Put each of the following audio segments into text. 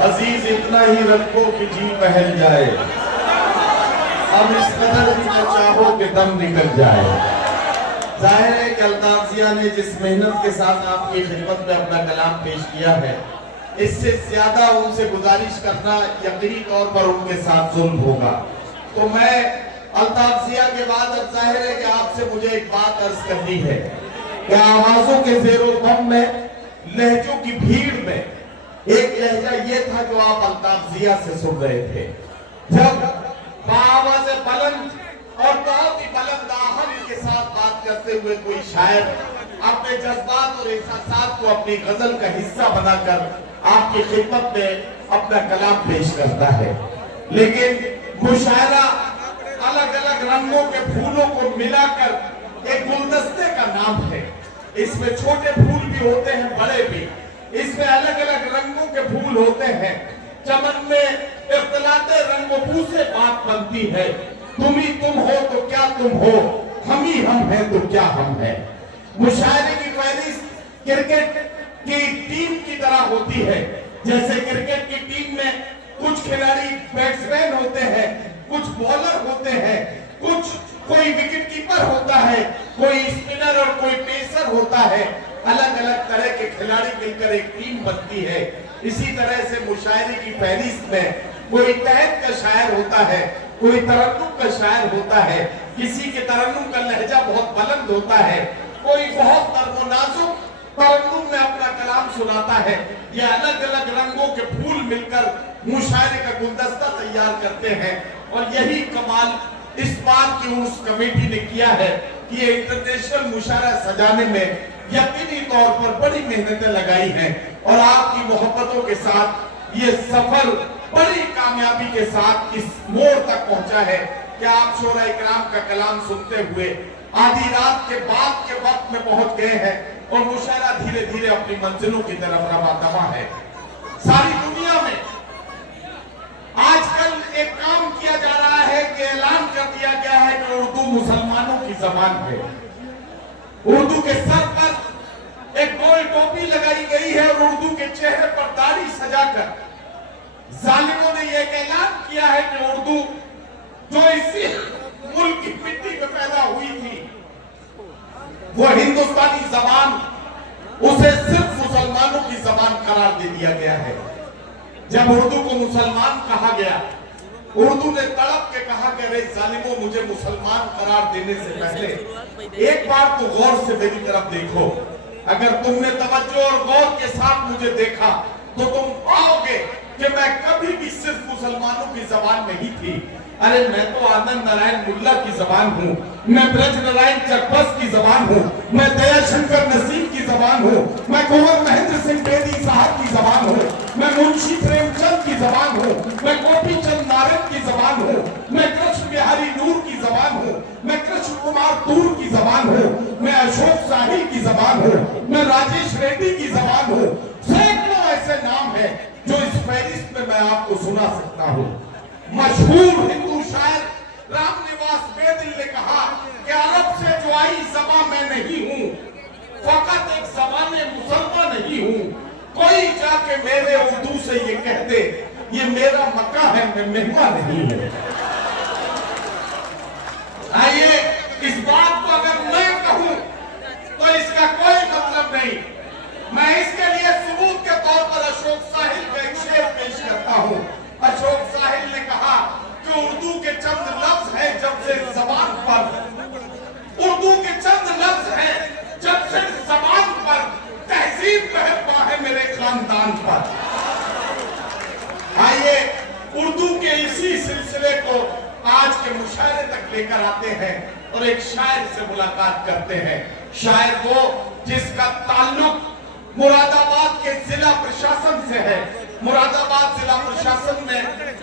अजीज इतना ही रखो कि जी बहल जाए, अब इस कदर भी न चाहो कि दम निकल जाए। जाहिर है कि अल्ताफ जिया ने जिस मेहनत के साथ आपकी खिदमत में अपना कलाम पेश किया है, इससे ज्यादा उनसे गुजारिश करना यकीनी तौर पर उनके साथ जुल्म होगा। तो मैं अल्ताफ जिया के बाद अब जाहिर है कि आपसे मुझे एक बात अर्ज करनी है कि आवाजों के ज़ेरो बम में, लहजों की भीड़ में एक लहजा ये था जो आप अल्ताफ जिया से सुन रहे थे। जब आवाज़ बुलंद और बहुत ही बुलंद आहंग के साथ बात करते हुए कोई शायर अपने जज्बात और एहसासात को अपनी गजल का हिस्सा बनाकर आपकी खिदमत में अपना कलाम पेश करता है, लेकिन मुशायरा अलग अलग रंगों के फूलों को मिलाकर एक गुलदस्ते का नाम है। इसमें छोटे फूल भी होते हैं, बड़े भी, इसमें अलग अलग रंगों के फूल होते हैं। चमन में इख्तिलाते रंगों से बात बनती है। तुम ही तुम हो तो क्या तुम हो, हम ही हम हैं तो क्या हम हैं। मुशायरे की फहरिस्त क्रिकेट की टीम की तरह होती है। जैसे क्रिकेट की टीम में कुछ खिलाड़ी बैट्समैन होते हैं, कुछ बॉलर होते हैं, कोई विकेट कीपर होता है, कोई स्पिनर और कोई पेसर होता है। अलग अलग तरह के खिलाड़ी मिलकर एक टीम बनती है। इसी तरह से मुशायरे की फहरिस्त में कोई तहत का शायर होता है, कोई तरन्नुम का शायर होता है, किसी के तरन्नुम का लहजा बहुत बुलंद होता है, कोई बहुत नर्म नाजुक तरन्नुम में अपना कलाम सुनाता है। ये अलग अलग रंगों के फूल मिलकर मुशायरे का गुलदस्ता तैयार करते हैं। और यही कमाल इस बार की उस कमेटी ने किया है कि ये इंटरनेशनल मुशायरा सजाने में यकीनी तौर पर बड़ी मेहनतें लगाई हैं और आपकी मोहब्बतों के साथ ये सफर बड़ी कामयाबी के साथ इस मोड़ तक पहुंचा है कि आप शोरा इकराम का कलाम सुनते हुए आधी रात के बाद के वक्त में पहुंच गए हैं और मुशायरा धीरे धीरे अपनी मंजिलों की तरफ रवा दवा है। सारी दुनिया में आजकल एक काम किया जा रहा है कि ऐलान कर दिया गया है कि उर्दू मुसलमानों की जबान है। उर्दू के सर पर एक गोल टोपी लगाई गई है और उर्दू के चेहरे पर दाढ़ी सजाकर जालिमों ने यह ऐलान किया है कि उर्दू जो इसी मुल्क की मिट्टी में पैदा हुई थी वो हिंदुस्तानी जबान, उसे सिर्फ मुसलमानों की जबान करार दे दिया गया है। जब उर्दू को मुसलमान कहा गया, उर्दू ने तड़प के कहा कि अरे जालिमों, मुझे मुसलमान करार देने से पहले एक बार तो गौर से मेरी तरफ देखो। अगर तुमने तवज्जो और गौर के साथ मुझे देखा तो तुम पाओगे कि मैं कभी भी सिर्फ मुसलमानों की जबान नहीं थी। अरे मैं तो आनंद नारायण मुल्ला की जबान हूँ, मैं ब्रज नारायण चकबस की जबान हूँ, मैं दयाशंकर नसीम की जबान हूँ, मैं कुंवर महेंद्र सिंह बेदी साहब की जबान हूँ, मैं मुंशी प्रेमचंद की जबान हूँ, मैं गोपी चंद नारद की जबान हूँ, मैं कृष्ण बिहारी नूर की जबान हूँ, मैं कृष्ण कुमार तूर की जबान हूँ, मैं अशोक साहिल की जबान हूँ, मैं राजेश रेड्डी की जबान हूँ। सैकड़ों ऐसे नाम हैं जो इस फहरिस्त में मैं आपको सुना सकता हूँ। मशहूर हिंदू शायर रामनिवास बेदिल ने कहा कि अरब से जो आई ज़बां मैं नहीं हूँ, फकत एक ज़बाने मुसलमान नहीं हूँ। कोई जाके मेरे उर्दू से ये कह दे ये मेरा मक्का है, मैं मेहमान नहीं हूँ। आइए, इस बात को अगर मैं कहूँ तो इसका कोई मतलब नहीं। मैं इसके लिए सबूत के तौर पर अशोक साहिल का एक शेर पेश करता हूँ। अशोक साहिल ने कहा कि उर्दू के चंद लफ्ज हैं जब से जबान पर, उर्दू के चंद लफ्ज हैं जब से जबान पर, तहजीब बहरपा है मेरे खानदान पर। आइए, उर्दू के इसी सिलसिले को आज के मुशायरे तक लेकर आते हैं और एक शायर से मुलाकात करते हैं। शायर वो जिसका ताल्लुक मुरादाबाद के जिला प्रशासन से है। मुरादाबाद जिला प्रशासन में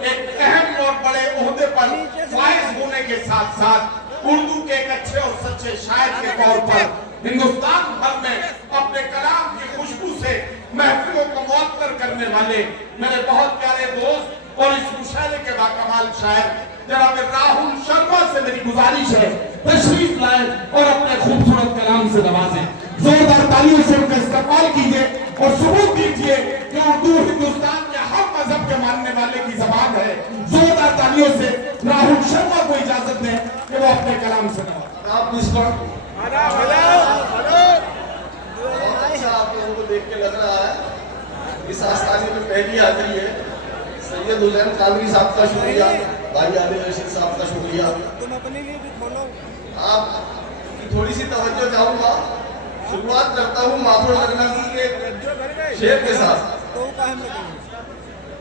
एक अहम और बड़े ओहदे पर फाइज होने के साथ साथ उर्दू के एक अच्छे और सच्चे शायर के तौर पर हिंदुस्तान भर में अपने कलाम की खुशबू से महफिलों को मुअत्तर करने वाले मेरे बहुत प्यारे दोस्त और इस मुशायरे के बाकमाल शायर जनाब राहुल शर्मा से मेरी गुजारिश है, तशरीफ लाए और अपने खूबसूरत कलाम से नवाजें। जोरदार तालियों से उनका इस्तकबाल कीजिए और सबूत दीजिए कि उर्दू हिंदुस्तान के हर मजहब के मानने वाले की जबान है। जोरदार तालियों से राहुल शर्मा को इजाजत दें कि वो अपने कलाम सुनाएं। आप इस वक्त अच्छा आप लोगों को देख के लग रहा है इस आस्थानी में पहली हाजिरी है। सैयद हुसैन कादरी साहब का शुक्रिया, भाई आदिल रशीद साहब का शुक्रिया। आपकी थोड़ी सी तवज्जो चाहूंगा। शुरुआत करता हूँ माफूर लगनवी के शेर के साथ।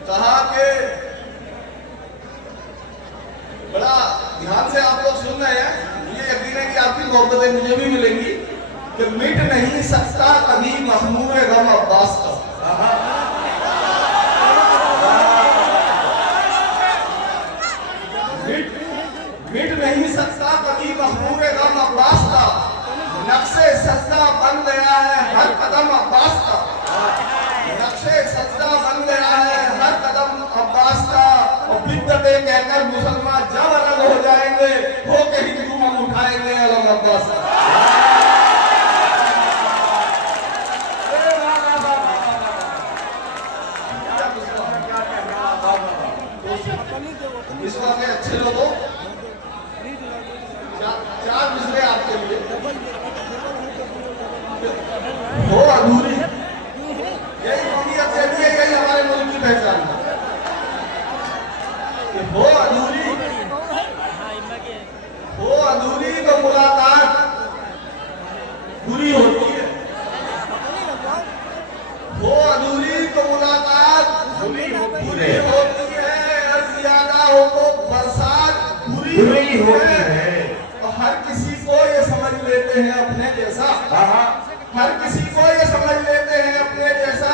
कहा कि बड़ा ध्यान से आप लोग सुन रहे हैं, मुझे यकीन है कि आपकी मोहब्बतें मुझे भी मिलेंगी कि मिट नहीं सकता कभी महमूर गम अब्बास का। मिट नहीं सकता कभी महमूर गम अब्बास का, नक्शे सजदा बन गया है हर कदम अब्बास का। नक्शे सजदा बन गया है हर कदम अब्बास का। और बिद्दतें कहकर मुसलमान जब अलग हो जाएंगे हो के हिंदू हम उठाएंगे अलग अब्बास का। इस वक्त के अच्छे लोगों चार मिसरे आपके लिए। हो अधूरी यही दुनिया से भी है, यही हमारे मुल्क की पहचान है। हो अधूरी तो मुलाकात पूरी होती है। हो अधूरी तो मुलाकात पूरी होती है। ज्यादा हो तो बरसात पूरी होती है। हर किसी को ये समझ लेते हैं अपने जैसा। हर किसी को ये समझ लेते हैं अपने जैसा।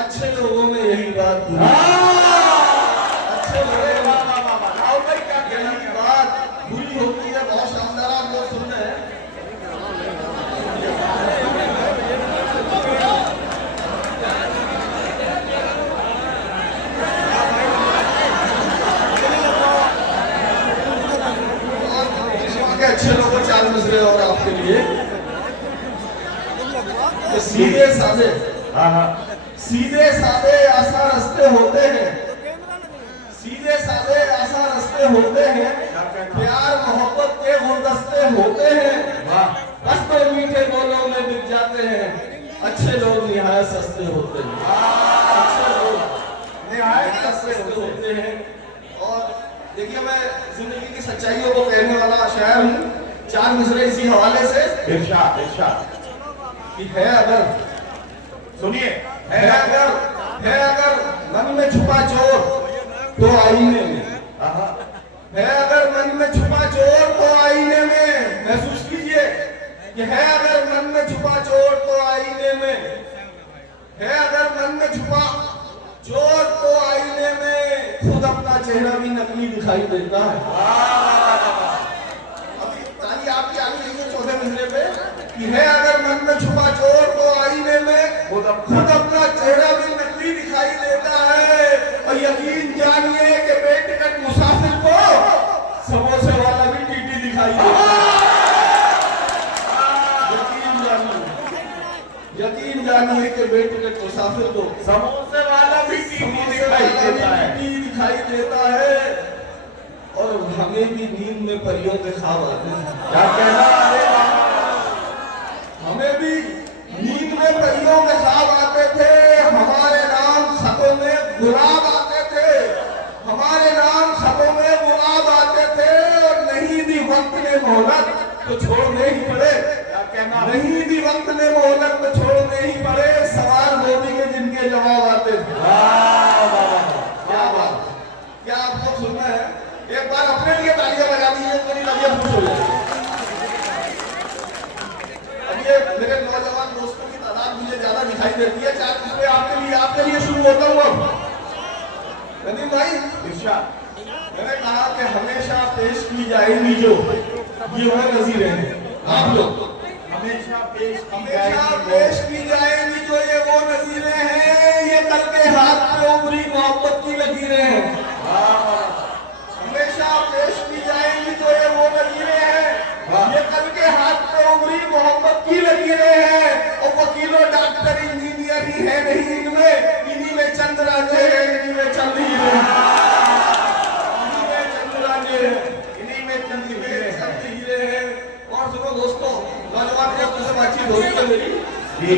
अच्छे लोगों में यही बात अच्छे लोग यही बात बुरी होती है। बहुत शानदार आप लोग सुन रहे हैं। अच्छे लोगों चार मिसरे और आपके लिए। सीधे साधे सीधे साधे आसान रास्ते होते हैं। सीधे साधे आसान रास्ते होते हैं। प्यार मोहब्बत के गुलदस्ते होते हैं। बस तो मीठे बोलों में बिक जाते हैं। अच्छे लोग निहायत सस्ते होते हैं। अच्छे लोग निहायत सस्ते होते हैं। और देखिए मैं जिंदगी की सच्चाइयों को कहने वाला शायर हूँ। चार मिसरे इसी हवाले से कि है अगर सुनिए है अगर मन में छुपा चोर तो आईने में। है अगर मन में छुपा चोर तो आईने में। महसूस कीजिए कि है अगर मन में छुपा चोर तो आईने में। है अगर मन में छुपा चोर तो आईने में। खुद अपना चेहरा भी नकली दिखाई देता है। अभी ताली आपकी आ गई है चौथे मिसरे पे कि है अगर मन में छुपा चोर तो आईने में। खुद अपना चेहरा भी नकली दिखाई देता है। और यकीन जानिए कि बेटिकट मुसाफिर को समोसे वाला भी टीटी दिखाई देता है। यकीन जानिए कि बेटिकट मुसाफिर को समोसे वाला भी दिखाई देता है। और हमें भी नींद में परियों के ख्वाब आते हैं। क्या कहना है? हमें भी नींद में परियों के ख्वाब आते थे। हमारे नाम खतों में गुलाब आते थे। हमारे नाम खतों में गुलाब आते थे। और नहीं दी वक्त ने मोहलत तो छोड़ने ही पड़े। नहीं दी वक्त ने मोहलत तो छोड़ने ही पड़े। सवाल मोदी के जिनके जवाब आते थे। क्या बात, क्या आप लोग सुन रहे हैं? एक बार अपने लिए तालियां बजा दीजिए, मेरी तबीयत खुश हो जाएगी। अब ये मेरे नौजवान दोस्तों की तादाद मुझे ज्यादा दिखाई देती है। चार मिसरे आपके लिए शुरू होता हूँ। अब नदीम भाई मैंने कहा कि हमेशा पेश की जाएगी जो ये वो नजीर है। आप लोग हमेशा पेश की जाएगी जो ये वो नजीरें हैं। ये कल के हाथ पे उभरी मोहब्बत की लकीरें हैं। हमेशा पेश की जाएगी जो ये वो नजीरें हैं। ये कल के हाथ पे उभरी मोहब्बत की लकीरें हैं। और वकीलों डॉक्टर इंजीनियर ही है नहीं इनमें। इन्हीं में चंद राजे हैं, इन्हीं में चंद है मेरी,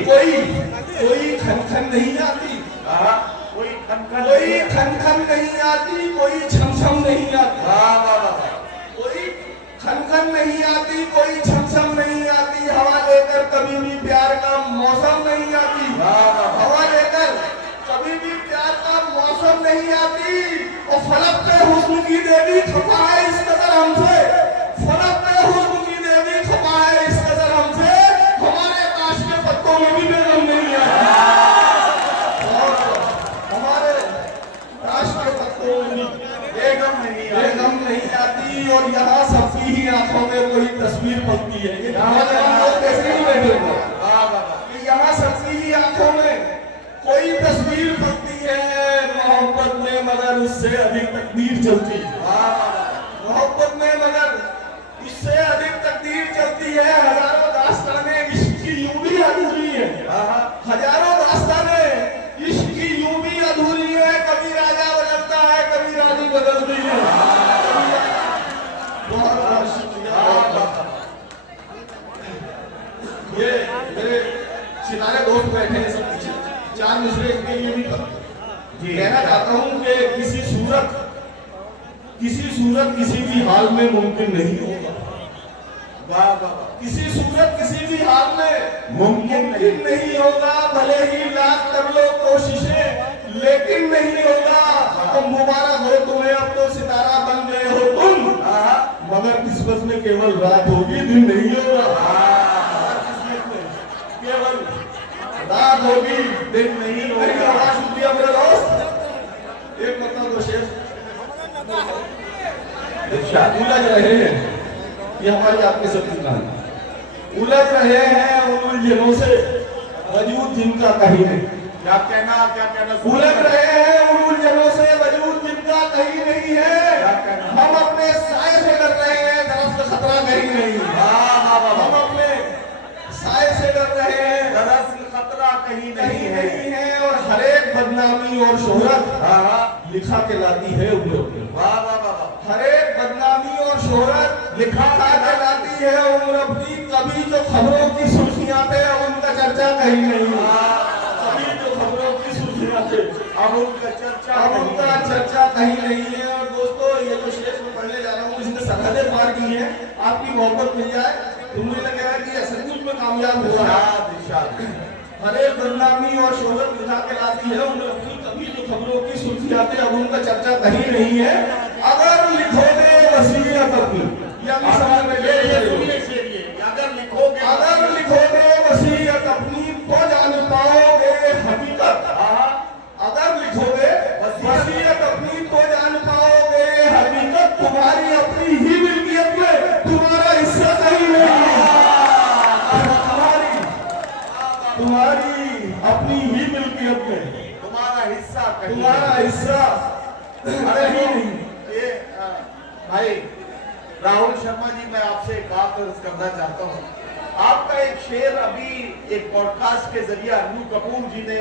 कोई खन नहीं आती, कोई कोई खन नहीं आती, कोई छम नहीं आती, कोई खन नहीं आती, कोई छम नहीं आती, हवा लेकर कभी भी प्यार का मौसम नहीं आती, हवा लेकर कभी भी प्यार का मौसम नहीं आती। और फलक पे हुस्न की देवी खफा है इस कदर हमसे, फलक पे हुस्न की देवी खफा है इस कदर हमसे, हमारे ताश के पत्तों में भी बेगम नहीं आती, और हमारे ताश के पत्तों में भी बेगम नहीं आती। और यहाँ सबकी ही आंखों में कोई तस्वीर पलती है, ये लोग कैसे नहीं बैठे हो, यहाँ सबकी ही आंखों में कोई तस्वीर पलती है मोहब्बत में, मगर उससे अधिक तकदीर चलती है, मोहब्बत में मगर इससे अधिक तकदीर चलती है। हजारों दास्तानें इश्क की यूं भी अधूरी है, हजारों दास्तानें इश्क की यूं भी अधूरी है, कभी राजा बदलता है, कभी रानी बदलती है। बहुत बहुत शुक्रिया। ये मेरे सितारे दोस्त बैठे हैं सब पीछे, चार मिसरे के लिए भी कहना चाहता हूं कि किसी सूरत किसी भी हाल में मुमकिन नहीं होगा, किसी सूरत किसी भी हाल में मुमकिन नहीं होगा, भले ही लाख कर लो कोशिशें लेकिन नहीं होगा। तो मुबारक हो तुम्हें, अब तो सितारा बन गए हो तुम, मगर किस्मत में केवल रात होगी दिन नहीं होगा, केवल रात होगी दिन नहीं होगा। बहुत शुक्रिया मेरे दोस्त। एक मतलब दो शेर उलझ रहे हैं, ये हमारी आपके सबकी कहानी, उलझ रहे हैं उन उलझनों से वजूद जिनका कहीं नहीं, क्या कहना उलझ रहे हैं उन उलझनों से वजूद जिनका कहीं नहीं है। हम अपने साए से डर रहे हैं, दरअसल का खतरा कहीं नहीं, हम अपने साए से डर रहे हैं, दरअसल खतरा कहीं नहीं है। और हर एक बदनामी और शोहरत लिखा के लाती है उन लोग, हर एक बदनामी और शोहरत लिखा के लाती है उम्र अपनी। कभी जो खबरों की सुर्खियां थे उनका चर्चा कहीं नहीं, कभी जो खबरों की सुर्खियां थे अब उनका चर्चा कहीं नहीं है। और दोस्तों, ये जो शेर में पढ़ने जा रहा हूँ, इसने सरहदें पार की है, आपकी मोहब्बत मिल जाए तो मुझे लगेगा कि सचमुच में कामयाब हुआ है। हर एक बदनामी और शोहरत लिखा के लाती है उम्र अपनी, कभी जो खबरों की सुर्खियां थे अब उनका चर्चा कहीं नहीं है। अगर लिखोगे वसीयत अपनी, अगर लिखोगे वसीयत अपनी तो जान पाओगे हकीकत, अगर लिखोगे वसीयत अपनी तो जान पाओगे हकीकत, तुम्हारी अपनी ही मिल्कियत में तुम्हारा हिस्सा कहीं नहीं है, तुम्हारी अपनी ही मिल्कियत में तुम्हारा हिस्सा अरे नहीं। ये भाई राहुल शर्मा जी, मैं आपसे एक बात अर्ज करना चाहता हूँ। आपका एक शेर अभी एक पॉडकास्ट के जरिए अन्नू कपूर जी ने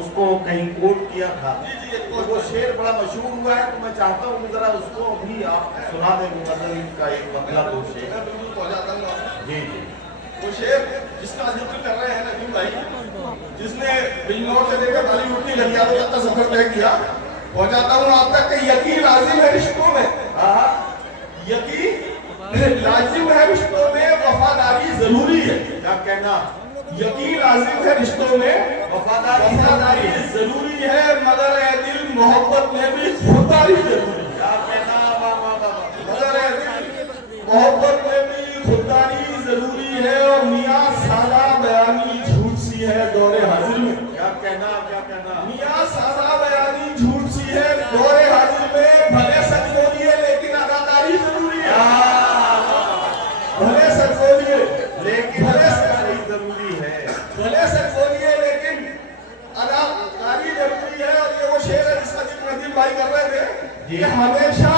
उसको कहीं कोट किया था, तो वो शेर बड़ा मशहूर हुआ है, तो मैं चाहता हूँ जरा उसको भी आप सुना दें, गजल का एक मतलब दो शेर। जी जी, वो शेर जिसका जिक्र कर रहे हैं नजीम भाई, जिसने बिजनौर से लेकर बॉलीवुड की गलियारों तक का सफर तय किया, पहुंचाता हूँ आप तक कि यकीन लाजिम है रिश्तों में, यकीन लाजिम है रिश्तों में, वफादारी जरूरी है। क्या कहना? यकीन लाजिम है रिश्तों में, वफादारी जरूरी है, मगर ए दिल मोहब्बत में भी खुददारी जरूरी है। क्या कहना? मगर ए दिल मोहब्बत में भी खुददारी जरूरी है। और मियाँ सादा बयानी झूठ सी है दौरे हाजिर में। क्या कहना? मियाँ सादा बयानी झूठ सी है दौरे हाजिर में, भले सच बोलिए लेकिन अदाकारी जरूरी है, भले सच बोलिए लेकिन अदाकारी जरूरी है, भले सच बोलिए लेकिन अदाकारी जरूरी है। और ये वो शेर है जिसका जिक्र नदीम भाई कर रहे थे कि हमेशा